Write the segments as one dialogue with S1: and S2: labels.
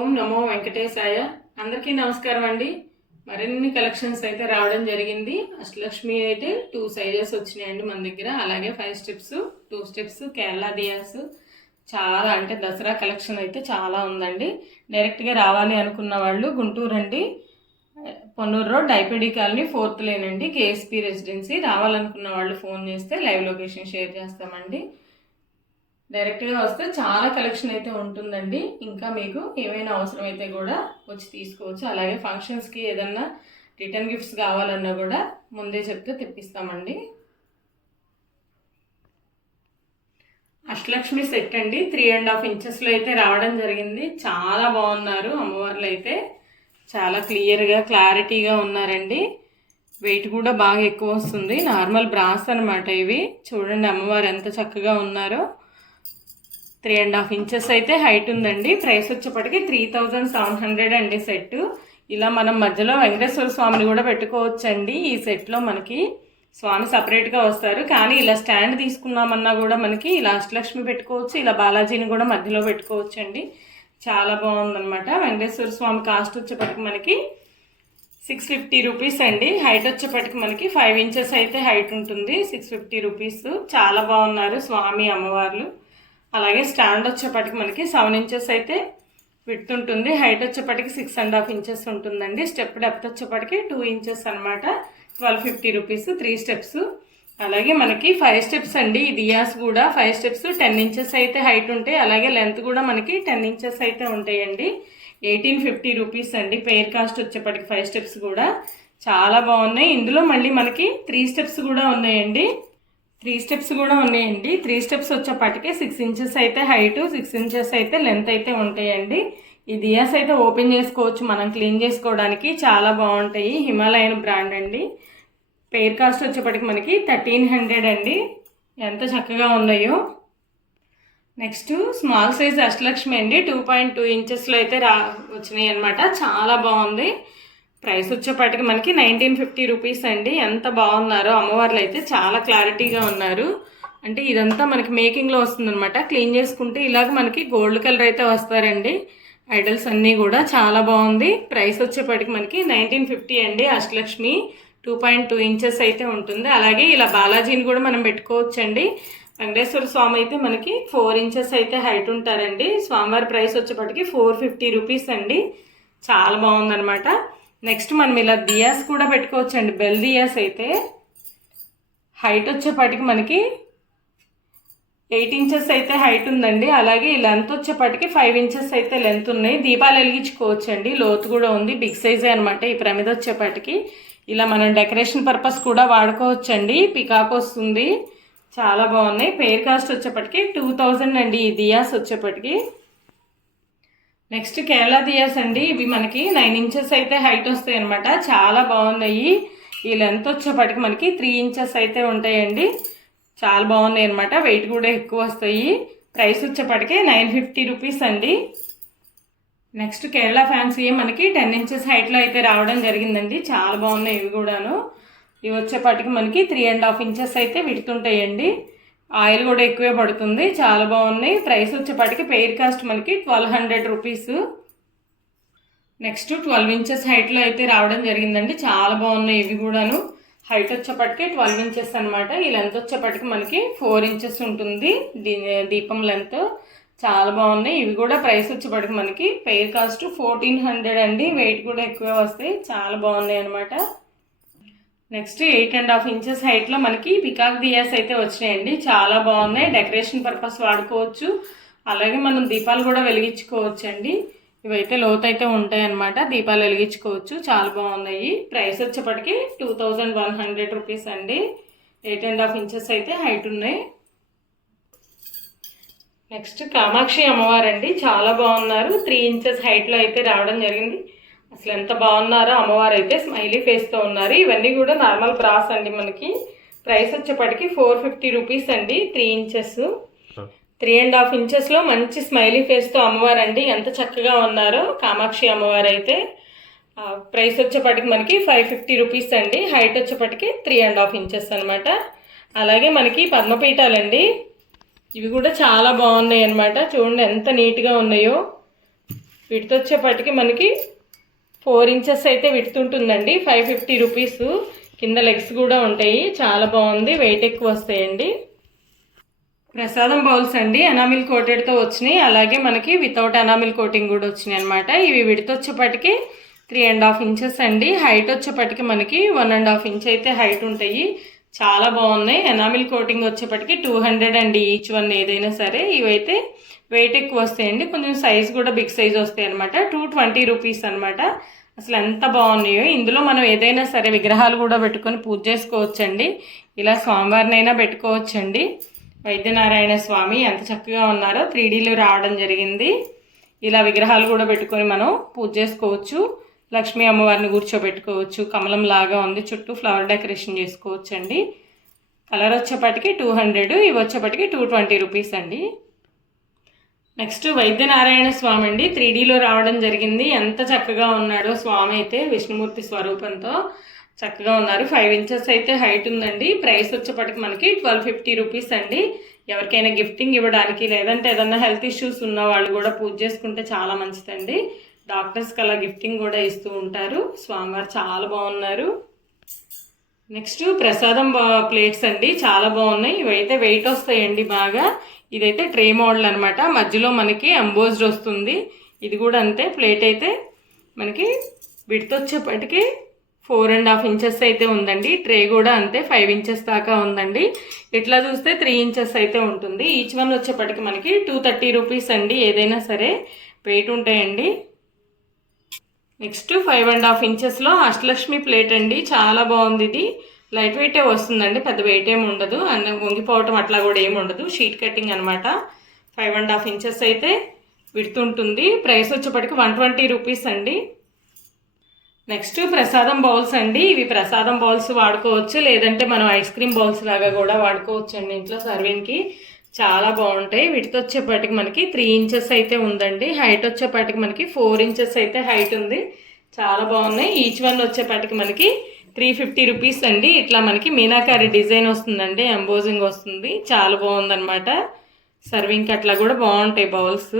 S1: ఓం నమో వెంకటేశాయ. అందరికీ నమస్కారం అండి. మరిన్ని కలెక్షన్స్ అయితే రావడం జరిగింది. అష్టలక్ష్మి అయితే టూ సైజెస్ వచ్చినాయండి మన దగ్గర. అలాగే five steps two steps Kerala diyas. చాలా అంటే దసరా కలెక్షన్ అయితే చాలా ఉందండి. డైరెక్ట్గా రావాలి అనుకున్న వాళ్ళు గుంటూరు అండి. పొన్నూరు రోడ్ డైపెడీ కాలనీ ఫోర్త్ లేనండి. KSP KSP residency. రావాలనుకున్న వాళ్ళు ఫోన్ చేస్తే లైవ్ లొకేషన్ షేర్ చేస్తామండి. డైరెక్ట్గా వస్తే చాలా కలెక్షన్ అయితే ఉంటుందండి. ఇంకా మీకు ఏమైనా అవసరమైతే కూడా వచ్చి తీసుకోవచ్చు. అలాగే ఫంక్షన్స్కి ఏదన్నా రిటర్న్ గిఫ్ట్స్ కావాలన్నా కూడా ముందే చెప్తే తెప్పిస్తామండి. అష్టలక్ష్మి సెట్ అండి. త్రీ అండ్ హాఫ్ ఇంచెస్లో అయితే రావడం జరిగింది. చాలా బాగున్నారు అమ్మవార్లు అయితే చాలా క్లియర్గా క్లారిటీగా ఉన్నారండి. వెయిట్ కూడా బాగా ఎక్కువ వస్తుంది. నార్మల్ బ్రాస్ అనమాట ఇవి. చూడండి అమ్మవారు ఎంత చక్కగా ఉన్నారో. త్రీ అండ్ హాఫ్ ఇంచెస్ అయితే హైట్ ఉందండి. ప్రైస్ వచ్చేప్పటికి త్రీ థౌజండ్ సెవెన్ హండ్రెడ్ అండి సెట్. ఇలా మనం మధ్యలో వెంకటేశ్వర స్వామిని కూడా పెట్టుకోవచ్చండి. ఈ సెట్లో మనకి స్వామి సపరేట్గా వస్తారు. కానీ ఇలా స్టాండ్ తీసుకున్నామన్నా కూడా మనకి ఇలా అష్టలక్ష్మి పెట్టుకోవచ్చు. ఇలా బాలాజీని కూడా మధ్యలో పెట్టుకోవచ్చు అండి చాలా బాగుందన్నమాట. వెంకటేశ్వర స్వామి కాస్ట్ వచ్చేప్పటికి మనకి సిక్స్ ఫిఫ్టీ రూపీస్ అండి. హైట్ వచ్చేప్పటికి మనకి ఫైవ్ ఇంచెస్ అయితే హైట్ ఉంటుంది. సిక్స్ ఫిఫ్టీ రూపీస్ చాలా బాగున్నారు స్వామి అమ్మవార్లు. అలాగే స్టాండ్ వచ్చేప్పటికి మనకి సెవెన్ ఇంచెస్ అయితే విడ్త్ ఉంటుంది. హైట్ వచ్చేప్పటికి సిక్స్ అండ్ హాఫ్ ఇంచెస్ ఉంటుందండి. స్టెప్ డెప్త్ వచ్చేప్పటికి టూ ఇంచెస్ అనమాట twelve fifty rupees three steps అలాగే మనకి ఫైవ్ స్టెప్స్ అండి. దియాస్ కూడా ఫైవ్ స్టెప్స్ టెన్ ఇంచెస్ అయితే హైట్ ఉంటాయి. అలాగే లెంత్ కూడా మనకి టెన్ ఇంచెస్ అయితే ఉంటాయండి. ఎయిటీన్ ఫిఫ్టీ రూపీస్ అండి. పెయిర్ కాస్ట్ వచ్చేప్పటికి ఫైవ్ స్టెప్స్ కూడా. చాలా బాగున్నాయి. ఇందులో మళ్ళీ మనకి త్రీ స్టెప్స్ కూడా ఉన్నాయండి. త్రీ స్టెప్స్ కూడా ఉన్నాయండి. త్రీ స్టెప్స్ వచ్చేపాటికి సిక్స్ ఇంచెస్ అయితే హైట్ సిక్స్ ఇంచెస్ అయితే లెంత్ అయితే ఉంటాయండి. ఈ దియాస్ అయితే ఓపెన్ చేసుకోవచ్చు. మనం క్లీన్ చేసుకోవడానికి చాలా బాగుంటాయి. హిమాలయన్ బ్రాండ్ అండి. పెయిర్ కాస్ట్ వచ్చేప్పటికి మనకి థర్టీన్ హండ్రెడ్ అండి. ఎంత చక్కగా ఉన్నాయో. నెక్స్ట్ స్మాల్ సైజ్ అష్టలక్ష్మి అండి. టూ పాయింట్ టూ ఇంచెస్లో అయితే రా వచ్చినాయి అనమాట చాలా బాగుంది. ప్రైస్ వచ్చేపాటికి మనకి నైన్టీన్ ఫిఫ్టీ రూపీస్ అండి. ఎంత బాగున్నారో అమ్మవార్లు అయితే చాలా క్లారిటీగా ఉన్నారు. అంటే ఇదంతా మనకి మేకింగ్లో వస్తుందన్నమాట. క్లీన్ చేసుకుంటే ఇలాగ మనకి గోల్డ్ కలర్ అయితే వస్తారండి. ఐడల్స్ అన్నీ కూడా చాలా బాగుంది. ప్రైస్ వచ్చేపాటికి మనకి నైన్టీన్ ఫిఫ్టీ అండి. Ashtalakshmi two point two inches అయితే ఉంటుంది. అలాగే ఇలా బాలాజీని కూడా మనం పెట్టుకోవచ్చండి. వెంకటేశ్వర స్వామి అయితే మనకి ఫోర్ ఇంచెస్ అయితే హైట్ ఉంటారండి. స్వామివారి ప్రైస్ వచ్చేప్పటికి ఫోర్ ఫిఫ్టీ రూపీస్ అండి. చాలా బాగుందనమాట నెక్స్ట్ మనం ఇలా దియాస్ కూడా పెట్టుకోవచ్చండి. బెల్ దియాస్ అయితే హైట్ వచ్చేపాటికి మనకి ఎయిట్ ఇంచెస్ అయితే హైట్ ఉందండి. అలాగే ఈ లెంత్ వచ్చేపాటికి ఫైవ్ ఇంచెస్ అయితే లెంత్ ఉన్నాయి. దీపాలు వెలిగించుకోవచ్చండి. లోతు కూడా ఉంది. బిగ్ సైజే అనమాట ఈ ప్రమిద వచ్చేపాటికి. ఇలా మనం డెకరేషన్ పర్పస్ కూడా వాడుకోవచ్చండి. పికాక్ వస్తుంది. చాలా బాగున్నాయి. పేర్ కాస్ట్ వచ్చేప్పటికి టూ థౌజండ్ అండి ఈ దియాస్ వచ్చేప్పటికి నెక్స్ట్ కేరళ దియాస్ అండి. ఇవి మనకి నైన్ ఇంచెస్ అయితే హైట్ వస్తాయి అనమాట చాలా బాగున్నాయి. ఈ లెంత్ వచ్చేప్పటికి మనకి త్రీ ఇంచెస్ అయితే ఉంటాయండి. చాలా బాగున్నాయి అనమాట వెయిట్ కూడా ఎక్కువ వస్తాయి. ప్రైస్ వచ్చేప్పటికి నైన్ ఫిఫ్టీ రూపీస్ అండి. నెక్స్ట్ కేరళ ఫ్యాన్సీ మనకి టెన్ ఇంచెస్ హైట్లో అయితే రావడం జరిగిందండి. చాలా బాగున్నాయి ఇవి కూడాను. ఇవి వచ్చేపాటికి మనకి త్రీ అండ్ హాఫ్ ఇంచెస్ అయితే విడుతుంటాయండి. ఆయిల్ కూడా ఎక్కువే పడుతుంది. చాలా బాగున్నాయి. ప్రైస్ వచ్చేపాటికి పెయిర్ కాస్ట్ మనకి twelve hundred rupees. Next twelve inches హైట్లో అయితే రావడం జరిగిందండి. చాలా బాగున్నాయి ఇవి కూడాను. హైట్ వచ్చేప్పటికి ట్వెల్వ్ ఇంచెస్ అనమాట ఈ లెంత్ వచ్చేప్పటికి మనకి ఫోర్ ఇంచెస్ ఉంటుంది. దీపం లెంత్ చాలా బాగున్నాయి. ఇవి కూడా ప్రైస్ వచ్చేప్పటికి మనకి పెయిర్ కాస్ట్ ఫోర్టీన్ హండ్రెడ్ అండి. వెయిట్ కూడా ఎక్కువే వస్తాయి. చాలా బాగున్నాయి అనమాట next eight and half inches హైట్లో మనకి పికాక్ దియాస్ అయితే వచ్చినాయండి. చాలా బాగున్నాయి. డెకరేషన్ పర్పస్ వాడుకోవచ్చు. అలాగే మనం దీపాలు కూడా వెలిగించుకోవచ్చు అండి ఇవైతే లోతైతే ఉంటాయి అన్నమాట దీపాలు వెలిగించుకోవచ్చు. చాలా బాగున్నాయి. ప్రైస్ వచ్చేప్పటికి two thousand one hundred rupees అండి. ఎయిట్ అండ్ హాఫ్ ఇంచెస్ అయితే హైట్ ఉన్నాయి. నెక్స్ట్ కామాక్షి అమ్మవారండి. చాలా బాగున్నారు. త్రీ ఇంచెస్ హైట్లో అయితే రావడం జరిగింది. అసలు ఎంత బాగున్నారో అమ్మవారు అయితే స్మైలీ ఫేస్తో ఉన్నారు. ఇవన్నీ కూడా నార్మల్ బ్రాస్ అండి మనకి. ప్రైస్ వచ్చేప్పటికి ఫోర్ ఫిఫ్టీ రూపీస్ అండి three inches three and half ఇంచెస్లో మంచి స్మైలీ ఫేస్తో అమ్మవారు అండి ఎంత చక్కగా ఉన్నారో కామాక్షి అమ్మవారు అయితే ప్రైస్ వచ్చేప్పటికి మనకి ఫైవ్ ఫిఫ్టీ రూపీస్ అండి. హైట్ వచ్చేప్పటికి త్రీ అండ్ హాఫ్ ఇంచెస్ అనమాట అలాగే మనకి పద్మపీఠాలండి. ఇవి కూడా చాలా బాగున్నాయి అనమాట చూడండి ఎంత నీట్గా ఉన్నాయో. వీటితో వచ్చేప్పటికి మనకి ఫోర్ ఇంచెస్ అయితే విడుతుంటుందండి. ఫైవ్ ఫిఫ్టీ రూపీస్ కింద లెగ్స్ కూడా ఉంటాయి. చాలా బాగుంది. వెయిట్ ఎక్కువ వస్తాయండి. ప్రసాదం బౌల్స్ అండి. ఎనామిల్ కోటెడ్తో వచ్చినాయి. అలాగే మనకి వితౌట్ ఎనామిల్ కోటింగ్ కూడా వచ్చినాయి అనమాట ఇవి విడతొచ్చేపటికి త్రీ అండ్ హాఫ్ ఇంచెస్ అండి. హైట్ వచ్చేపటికి మనకి వన్ అండ్ హాఫ్ ఇంచ్ అయితే హైట్ ఉంటాయి. చాలా బాగున్నాయి. ఎనామిల్ కోటింగ్ వచ్చేప్పటికి టూ హండ్రెడ్ అండి ఈచ్ వన్ ఏదైనా సరే ఇవైతే వెయిట్ ఎక్కువ వస్తాయండి. కొంచెం సైజ్ కూడా బిగ్ సైజ్ వస్తాయి అనమాట టూ ట్వంటీ రూపీస్ అనమాట అసలు ఎంత బాగున్నాయో. ఇందులో మనం ఏదైనా సరే విగ్రహాలు కూడా పెట్టుకొని పూజ చేసుకోవచ్చండి. ఇలా స్వామివారినైనా పెట్టుకోవచ్చండి. వైద్యనారాయణ స్వామి ఎంత చక్కగా ఉన్నారో త్రీడీలో రావడం జరిగింది. ఇలా విగ్రహాలు కూడా పెట్టుకొని మనం పూజ చేసుకోవచ్చు. లక్ష్మీ అమ్మవారిని కూర్చోబెట్టుకోవచ్చు. కమలం లాగా ఉంది. చుట్టూ ఫ్లవర్ డెకరేషన్ చేసుకోవచ్చు అండి కలర్ వచ్చేప్పటికి టూ హండ్రెడ్ ఇవి వచ్చేప్పటికి టూ ట్వంటీ రూపీస్ అండి. నెక్స్ట్ వైద్యనారాయణ స్వామి అండి. త్రీ డీలో రావడం జరిగింది. ఎంత చక్కగా ఉన్నాడో స్వామి అయితే విష్ణుమూర్తి స్వరూపంతో చక్కగా ఉన్నారు. ఫైవ్ ఇంచెస్ అయితే హైట్ ఉందండి. ప్రైస్ వచ్చేప్పటికి మనకి ట్వెల్వ్ ఫిఫ్టీ రూపీస్ అండి. ఎవరికైనా గిఫ్టింగ్ ఇవ్వడానికి లేదంటే ఏదన్నా హెల్త్ ఇష్యూస్ ఉన్న వాళ్ళు కూడా పూజ చేసుకుంటే చాలా మంచిదండి. డాక్టర్స్కి అలా గిఫ్టింగ్ కూడా ఇస్తూ ఉంటారు. స్వామివారు చాలా బాగున్నారు. నెక్స్ట్ ప్రసాదం ప్లేట్స్ అండి. చాలా బాగున్నాయి. ఇవైతే వెయిట్ వస్తాయండి బాగా. ఇదైతే ట్రే మోడల్ అనమాట మధ్యలో మనకి అంబోజ్డ్ వస్తుంది. ఇది కూడా అంతే. ప్లేట్ అయితే మనకి విడత వచ్చేప్పటికి ఫోర్ అండ్ హాఫ్ ఇంచెస్ అయితే ఉందండి. ట్రే కూడా అంతే. ఫైవ్ ఇంచెస్ దాకా ఉందండి. ఇట్లా చూస్తే త్రీ ఇంచెస్ అయితే ఉంటుంది. ఈచ్ వన్ వచ్చేప్పటికి మనకి టూ థర్టీ రూపీస్ అండి. ఏదైనా సరే వెయిట్ ఉంటాయండి. నెక్స్ట్ ఫైవ్ అండ్ హాఫ్ ఇంచెస్లో అష్టలక్ష్మి ప్లేట్ అండి. చాలా బాగుంది ఇది. లైట్ వెయిటే వస్తుందండి. పెద్ద వెయిట్ ఏమి ఉండదు. అండ్ వంగిపోవటం అట్లా కూడా ఏమి ఉండదు. షీట్ కటింగ్ అనమాట ఫైవ్ అండ్ హాఫ్ ఇంచెస్ అయితే విడుతుంటుంది. ప్రైస్ వచ్చేప్పటికి వన్ ట్వంటీ రూపీస్ అండి. నెక్స్ట్ ప్రసాదం బౌల్స్ అండి. ఇవి ప్రసాదం బౌల్స్ వాడుకోవచ్చు. లేదంటే మనం ఐస్ క్రీమ్ బౌల్స్ లాగా కూడా వాడుకోవచ్చు అండి ఇంట్లో సర్వింగ్కి చాలా బాగుంటాయి. వీటితో వచ్చేపాటికి మనకి త్రీ ఇంచెస్ అయితే ఉందండి. హైట్ వచ్చేపాటికి మనకి ఫోర్ ఇంచెస్ అయితే హైట్ ఉంది. చాలా బాగున్నాయి. ఈచ్ వన్ వచ్చేపాటికి మనకి త్రీ ఫిఫ్టీ రూపీస్ అండి. ఇట్లా మనకి మీనాకారి డిజైన్ వస్తుందండి. ఎంబోజింగ్ వస్తుంది. చాలా బాగుందనమాట సర్వింగ్కి అట్లా కూడా బాగుంటాయి బౌల్స్.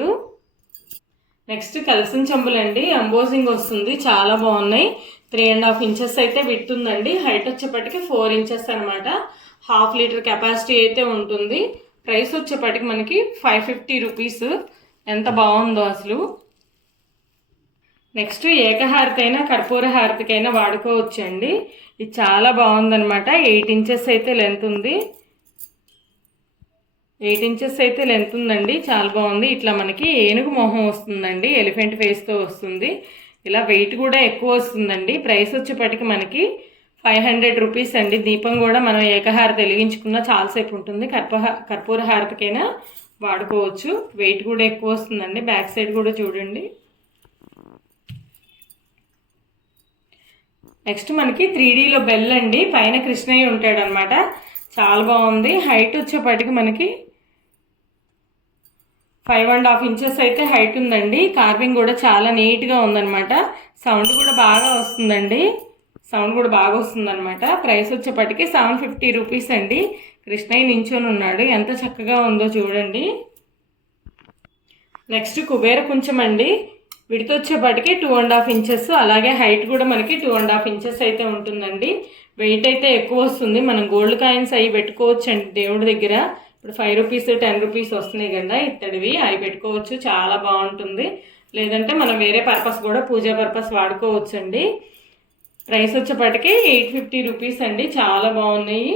S1: నెక్స్ట్ కలిసిన చెంబులండి. ఎంబోజింగ్ వస్తుంది. చాలా బాగున్నాయి. త్రీ అండ్ హాఫ్ ఇంచెస్ అయితే విట్టుందండి హైట్ వచ్చేపటికి ఫోర్ ఇంచెస్ అనమాట హాఫ్ లీటర్ కెపాసిటీ అయితే ఉంటుంది. ప్రైస్ వచ్చేపాటికి మనకి ఫైవ్ ఫిఫ్టీ రూపీస్. ఎంత బాగుందో అసలు. నెక్స్ట్ ఏకహారతి అయినా కర్పూర హారతికైనా వాడుకోవచ్చు అండి ఇది చాలా బాగుందనమాట ఎయిట్ ఇంచెస్ అయితే లెంత్ ఉంది. ఎయిట్ ఇంచెస్ అయితే లెంత్ ఉందండి. చాలా బాగుంది. ఇట్లా మనకి ఏనుగు మొహం వస్తుందండి. ఎలిఫెంట్ ఫేస్తో వస్తుంది. ఇలా వెయిట్ కూడా ఎక్కువ వస్తుందండి. ప్రైస్ వచ్చేపటికి మనకి ఫైవ్ హండ్రెడ్ రూపీస్ అండి. దీపం కూడా మనం ఏకహారతి వెలిగించుకున్న చాలాసేపు ఉంటుంది. కర్పహ కర్పూర హారతికైనా వాడుకోవచ్చు. వెయిట్ కూడా ఎక్కువ వస్తుందండి. బ్యాక్ సైడ్ కూడా చూడండి. నెక్స్ట్ మనకి త్రీ డీలో బెల్ అండి. పైన కృష్ణయ్య ఉంటాడు అనమాట చాలా బాగుంది. హైట్ వచ్చేపాటికి మనకి ఫైవ్ అండ్ హాఫ్ ఇంచెస్ అయితే హైట్ ఉందండి. కార్వింగ్ కూడా చాలా నీట్గా ఉందన్నమాట సౌండ్ కూడా బాగా వస్తుందండి. సౌండ్ కూడా బాగా వస్తుందన్నమాట ప్రైస్ వచ్చేపటికి సెవెన్ ఫిఫ్టీ రూపీస్ అండి. కృష్ణయ్య నించొని ఉన్నాడు. ఎంత చక్కగా ఉందో చూడండి. నెక్స్ట్ కుబేర కొంచెం అండి. విడత వచ్చేపాటికి టూ అండ్ హాఫ్ ఇంచెస్ అలాగే హైట్ కూడా మనకి టూ అండ్ హాఫ్ ఇంచెస్ అయితే ఉంటుందండి. వెయిట్ అయితే ఎక్కువ వస్తుంది. మనం గోల్డ్ కాయిన్స్ అవి పెట్టుకోవచ్చు అండి దేవుడి దగ్గర. ఇప్పుడు ఫైవ్ రూపీస్ టెన్ రూపీస్ వస్తున్నాయి కదా ఇత్తడివి. అవి పెట్టుకోవచ్చు. చాలా బాగుంటుంది. లేదంటే మనం వేరే పర్పస్ కూడా పూజా పర్పస్ వాడుకోవచ్చు అండి ప్రైస్ వచ్చేప్పటికి ఎయిట్ ఫిఫ్టీ రూపీస్ అండి. చాలా బాగున్నాయి.